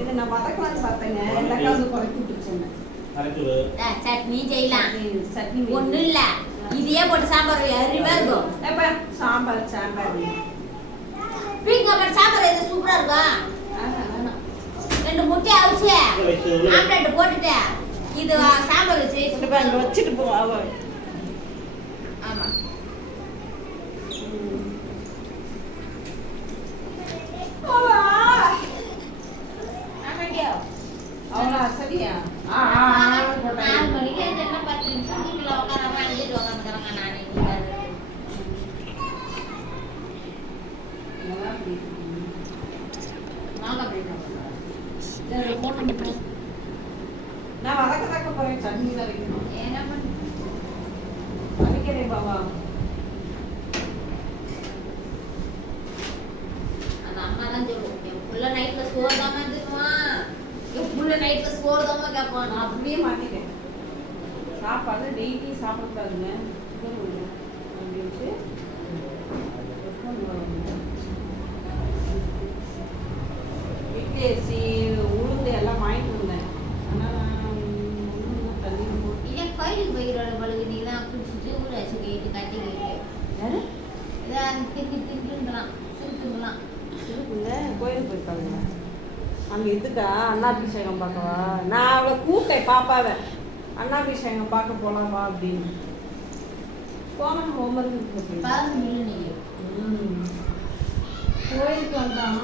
இது நான் வதக்கலாம்னு பார்த்தேங்க. எல்லாரும் வந்து குறைச்சி விட்டுருச்சுங்க. சட்னி செய்யலாம். சட்னி ஒன்றும் இல்லை, இதையே போட்டு சாம்பார் அறிவா இருக்கும். எப்போ சாம்பார் பீங்காய் சாம்பார் எது சூப்பராக இருக்கும். 2 முட்டை அவிச்சு ஆம்லெட் போட்டுட்டு இது சாம்பார் வச்சு வச்சுட்டு போவோம். ஆமாம், அவ்வளோ சரியா? 4 மணிக்கு என்ன 10 நிமிஷம் வீட்டில் உட்காராம அழுதுட்டு உட்காந்துக்கிறேங்க. நான் வதக்க போறேன். சட்னி தான் வைக்கணும். என்ன பண்ண வதக்கிறேன் பாபா. அந்த அம்மா தான் சொல்லுவோம், என் புள்ள நைட்ல சோறு தாம இருந்துக்குவான், என் புள்ள நைட்ல சோறு தாம கேட்பான். நான் அப்படியே மாட்டிட்டேன். சாப்பாடு டெய்லி சாப்பிடக்கூடாதுங்க, சுகர் வரும் அப்படின்ட்டு இட்லி அரிசி உளுந்து எல்லாம் வாங்கிட்டு வந்தேன். ஆனால் தண்ணி ஏன் கோயிலுக்கு போய்கிறோட பழகு நீலாம் குடிச்சிட்டு ஊராட்சி கேட்டு கட்டி கேட்டு யாரு இதான் திண்டுங்களாம் சுருக்குங்களாம் இருக்குங்க. கோயிலுக்கு போயிருக்காங்க. அங்கே இதுக்கா அண்ணாபிஷேகம் பார்க்கவா? நான் அவளை கூப்பிட்டேன், பாப்பாவை அண்ணாபிஷேகம் பார்க்க போகலாமா அப்படின்னு. போனால் ஹோம்ஒர்க் பாருங்க நீ கோயிலுக்கு வந்தான்.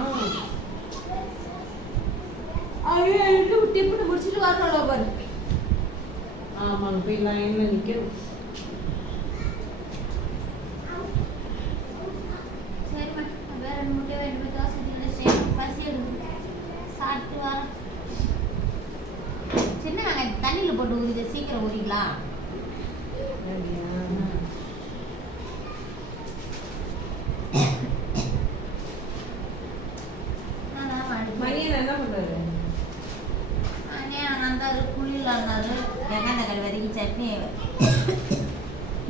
ஐயோ டிப்புன்னு முடிச்சுட்டு வரணும் பாரு. ஆமாங்க, போய் லைனில் நிற்கணும். சரிம்மா, வேற 2 முட்டை 2 தோசை பசி எடுத்து சாப்பிட்டு வரேன். சின்ன வெங்காயம் தண்ணியில் போட்டு ஊறித சீக்கிரம் ஊறிக்கலாம். மணியன் என்ன பண்றாரு? வந்தாரு புளியிலான்னாரு, வெங்காயம் தக்காளி வதக்கி சட்னி.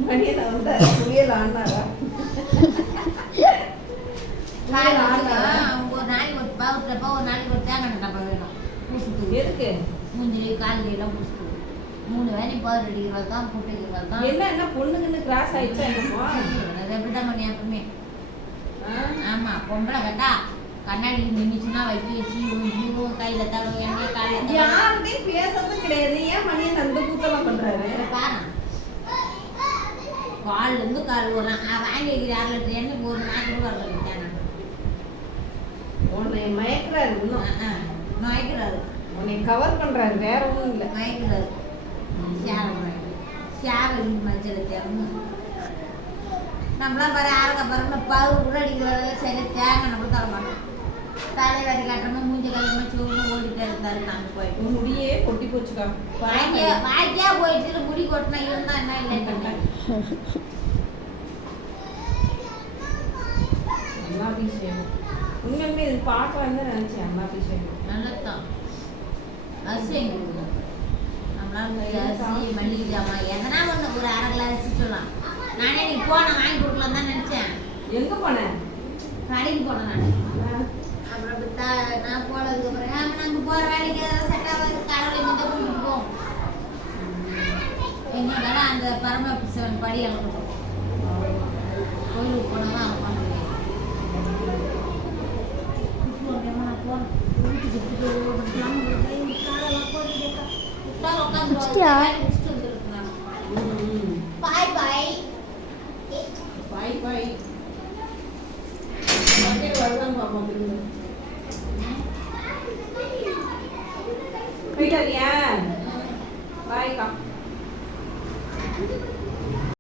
மணியன் வந்தாரு புளியல் ஆனாரா? அவங்க ஒரு நாளைக்கு ஒரு பவுட்ரப்போ ஒரு நாளைக்கு ஒரு தேங்காய் டப்பா வேணும் பூசுக்கு. எதுக்கு? மூஞ்சி காலி எல்லாம் பூசுக்கு 3 வேலை பவுடர் அடிக்கிறது தான் புட்டு அடிக்கிறது தான். என்ன பொண்ணுங்கன்னு கிராஸ் ஆயிடுச்சா என்னமோ? அது எப்படிதான் பண்ணி எப்பவுமே. ஆமா, பொம்பளை கட்டா கண்ணாடி நின்றுச்சுன்னா வச்சு கையில தடவை எண்ணெய் காலையில் யார்கிட்டையும் பேசுறது கிடையாது. ஏன் மணியன் அந்த கூத்தெல்லாம் பண்றாரு? பாரு, கால்ல இருந்து கால் வரலாம். வாங்கி வைக்கிற 1/2 லிட்டர் எண்ணெய் ஒரு 4 ரூபா இருக்கேன். உன்னை மயக்கிறாரு, இன்னும் மயக்கிறாரு, உன்னை கவர் பண்றாரு, வேற ஒன்றும் இல்லை. மயக்கிறாரு. சேவல் மஞ்சள் தேவை நம்மளாம் பாரு ஆரங்க பாருங்க பருவ கூட அடிக்கிறது. சரி தேங்காய் நம்ம தர மாட்டோம். தலைவரி காட்டுறமா மூஞ்சி கலமா சோறு ஓடிட்டே இருந்தாரு. நாங்கள் போயிட்டு முடியே கொட்டி போச்சுக்கா. வாக்கியா போயிட்டு முடி கொட்டினா இருந்தா என்ன இல்லை. அண்ணாபிஷேகம் உண்மையுமே இது பார்க்கலான்னு தான் நினைச்சேன். அண்ணாபிஷேகம் நல்லதான். அரிசி எங்க கொடுக்கணும் நம்மளால அரிசி மல்லிகை ஜாமான் எதனா ஒன்று ஒரு 1/2 கிலோ அரிசி சொல்லலாம். நானே நீ போன வாங்கி கொடுக்கலாம் தான் நினைச்சேன். எங்க போனேன்? கடைக்கு போனேன் நான். அப்புறம் நான் போனதுக்கு அப்புறம் நாங்கள் போகிற வேலைக்கு ஏதாவது செட் ஆகாது. கடவுளை வந்து கூட்டிட்டு போவோம். எங்க கடை அந்த பரமசிவன் படி அனுப்பணும். கோயிலுக்கு போனால் தான் அவங்க பண்ணுவேன். பாய் பாய் பாய் பாய். வருதான் பாப்பா திரும்ப போயிட்டாரியா?